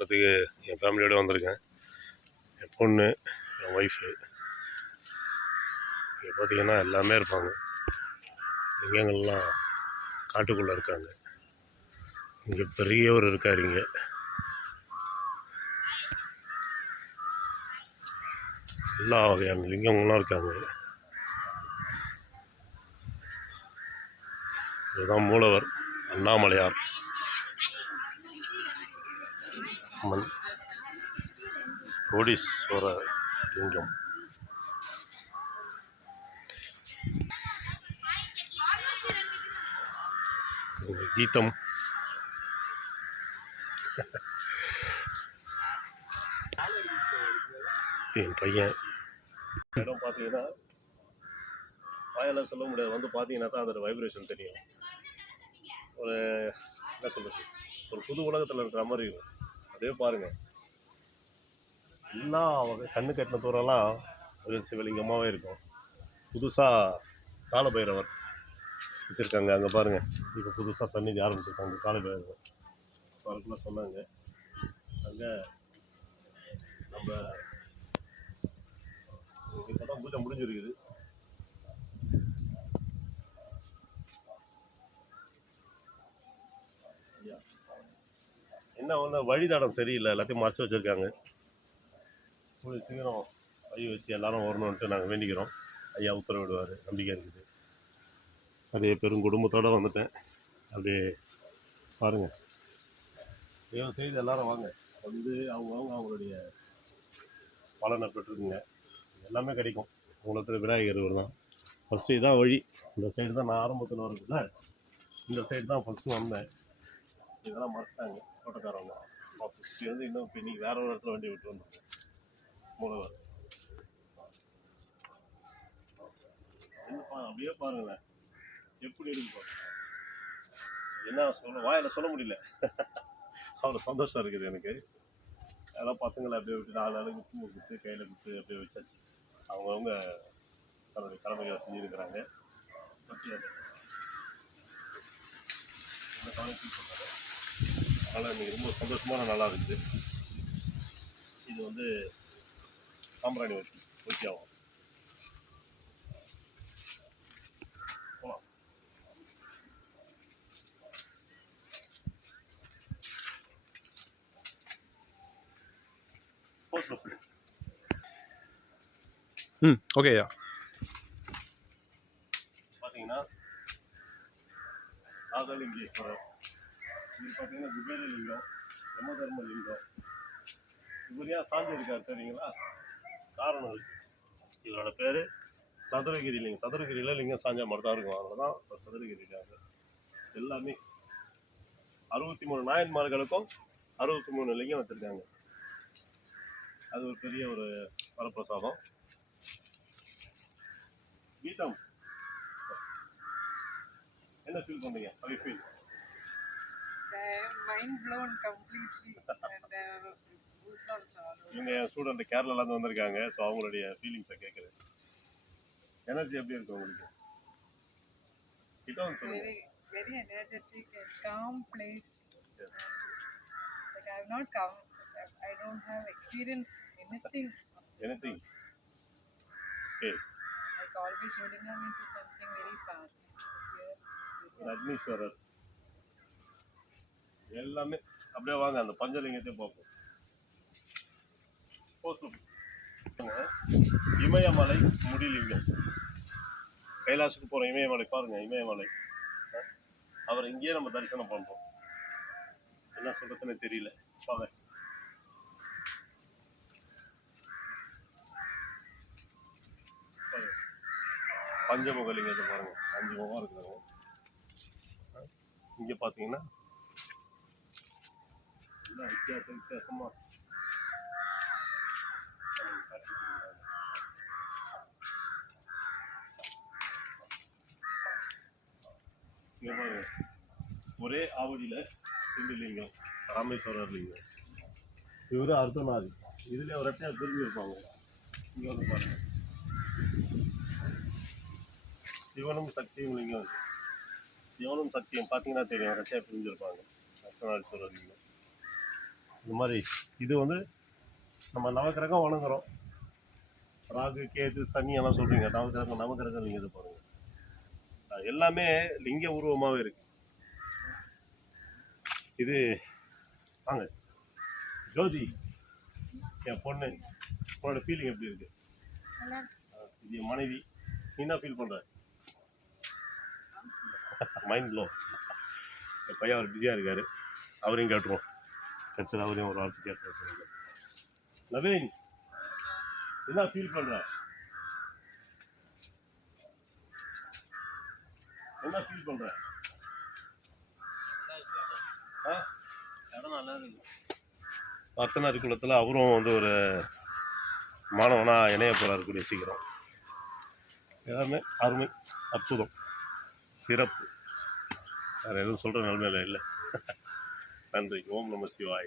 வட்டத்துக்கு என் ஃபேமிலியோடு வந்திருக்கேன். என் பொண்ணு, என் ஒய்ஃபு. இங்கே பார்த்திங்கன்னா எல்லாமே இருப்பாங்க. லிங்கங்கள்லாம் காட்டுக்குள்ளே இருக்காங்க. இங்கே பெரியவர் இருக்கார். இங்கே எல்லா வகையான லிங்கங்கள்லாம் இருக்காங்க. இதுதான் மூலவர் அண்ணாமலையார் அம்மன் கோடீஸ்வர லிங்கம். கீதம் என் பையன். இடம் பார்த்தீங்கன்னா வாயால் சொல்ல முடியாது. வந்து பார்த்தீங்கன்னா தான் அதோட வைப்ரேஷன் தெரியும். ஒரு என்ன சொல்கிறது, ஒரு புது உலகத்தில் இருக்கிற மாதிரி இருக்கும். அதே பாருங்கள், எல்லா கண்ணு கட்டின தூரம்லாம் ஒரு சிவலிங்கமாகவே இருக்கும். புதுசாக காலபைரவர் வச்சுருக்காங்க. அங்கே பாருங்கள், இப்போ புதுசாக சன்னிதி ஆரம்பிச்சிருக்காங்க காலபைரவர். அதுக்குள்ளே சொன்னாங்க. அங்கே நம்ம இப்போ தான் பூஜை முடிஞ்சிருக்குது. என்ன ஒன்று வழித்தடம் சரியில்லை, எல்லாத்தையும் மறைச்சி வச்சுருக்காங்க. சீக்கிரம் வழி வச்சு எல்லோரும் வரணுன்ட்டு நாங்கள் வேண்டிக்கிறோம். ஐயா உத்தரவிடுவார், நம்பிக்கை இருக்குது. அதே பெருங்குடும்பத்தோடு வந்துட்டேன். அப்படியே பாருங்கள், தயவு செய்து எல்லோரும் வாங்க, வந்து அவங்களுடைய பலனை பெற்றுக்குங்க. எல்லாமே கிடைக்கும். உங்களுக்கு விநாயகர் தான் ஃபஸ்ட்டு. இதான் வழி. இந்த சைடு தான் நான் ஆரம்பத்தில் வருதுல்ல, இந்த சைடு தான் ஃபஸ்ட்டு வந்தேன். இதெல்லாம் மறைச்சிட்டாங்க தோட்டக்காரங்க. ஃபஸ்ட்டு வந்து இன்னும் இப்போ இன்றைக்கி வேறு ஒரு இடத்துல வண்டி விட்டு வந்தோம். மூலவர் என்னப்பா அப்படியே பாருங்களேன், எப்படி இருக்கு பாருங்க. என்ன சொல்ல, வாயில் சொல்ல முடியல. அவ்வளோ சந்தோஷம் இருக்குது எனக்கு. அதெல்லாம் பசங்களை அப்படியே விட்டு 4 நாளுக்கு பூ கொடுத்து கையில் கொடுத்து அப்படியே வச்சாச்சு. அவங்கவுங்க தன்னுடைய கடமைகளை செஞ்சுருக்கிறாங்க. அதனால் இன்றைக்கி ரொம்ப சந்தோஷமான நாளாக இருக்குது. இது வந்து சாம்பிராணி வச்சு ஆகும். ஓகேயா. பார்த்தீங்கன்னா நாகலிங்கேஸ்வரர், இது பார்த்தீங்கன்னா குபேரலிங்கம், யமதர்ம லிங்கம். இவர் ஏன் சாஞ்சி இருக்கார் தெரியுங்களா? காரணம் இருக்குது. இதோட பேர் சதுரகிரி லிங்கம். சதுரகிரியில் லிங்கம் சாஞ்சா மட்டும் தான் இருக்கும். அதனால தான் சதுரகிரி இருக்காங்க. எல்லாமே 63 நாயன்மார்களுக்கும் 63 லிங்கம் வச்சுருக்காங்க. அது ஒரு பெரிய ஒரு வரப்பிரசாதம். கீதம், என்ன ஃபீல் பண்ணீங்க? How you feel? Mind blown completely and goosebumps all over. இவங்க என் ஸ்டூடெண்ட் கேரளாலேருந்து வந்திருக்காங்க. ஸோ அவங்களுடைய ஃபீலிங்ஸை கேட்குறேன். எனர்ஜி எப்படி இருக்கு உங்களுக்கு? Very, very energetic and calm place. Yes. Like I have not come. I don't have experience anything. Anything? Okay. Like always, Shivlingam means something very fast. ரஜ்னீஸ்வரர் எல்லாமே. அப்படியே வாங்க, அந்த பஞ்சலிங்கத்தையும் பார்ப்போம். இமயமலை முடிலிங்கம். கைலாசுக்கு போகிற இமயமலை பாருங்கள், இமயமலை. அவர் இங்கேயே நம்ம தரிசனம் பண்ணுறோம். என்ன சொல்கிறதுன்னு தெரியல. வாங்க. பஞ்சமுகலிங்கத்தை பாருங்கள், 5 முகம் இருக்கிறாங்க. இங்கே பார்த்தீங்கன்னா வித்தியாசமாக இங்கே பாருங்க, ஒரே ஆவடியில் 2 லிங்கம். ராமேஸ்வரர் லிங்கம். இவர் அர்த்தநாதி. இதில் ஒரு இடத்தையாக திரும்பி இருப்பாங்க. இங்கே வந்து பாருங்கள், சிவனும் சக்தியும் லிங்கம். சிவனும் சக்தியும் பார்த்தீங்கன்னா தெரியும், ரெட்டையாக பிரிஞ்சிருப்பாங்க. அர்த்தநாதீஸ்வரர் லிங்கம். இந்த மாதிரி இது வந்து நம்ம நவக்கிரகம் வணங்குறோம். ராகு கேது சனி எல்லாம் சொல்கிறீங்க, நவக்கிரகம் நீங்கள் இது பாருங்கள், எல்லாமே லிங்க உருவமாகவே இருக்கு. இது வாங்க ஜோதி, என் பொண்ணு, உன்னோட ஃபீலிங் எப்படி இருக்கு? இது என் மனைவி. நீ என்ன ஃபீல் பண்ணுற? Mind low. என் பையன் அவர் பிஸியாக இருக்கார், அவரையும் கேட்டுருவோம். கடைசியில் அவரையும் ஒரு வார்த்தை கேட்டுருவோம். நவீன், என்ன ஃபீல் பண்ணுற? என்ன ஃபீல் பண்ணுற? இடம் நல்லா இருக்கு. அர்த்தநாரி குளத்தில் அவரும் வந்து ஒரு மாணவனாக இணைய போகிறாரு கூடிய சீக்கிரம். எல்லாமே அருமை, அற்புதம், சிறப்பு. வேறு எதுவும் சொல்கிற நிலைமையில இல்லை. நன்றி. ஓம் நம சிவாய.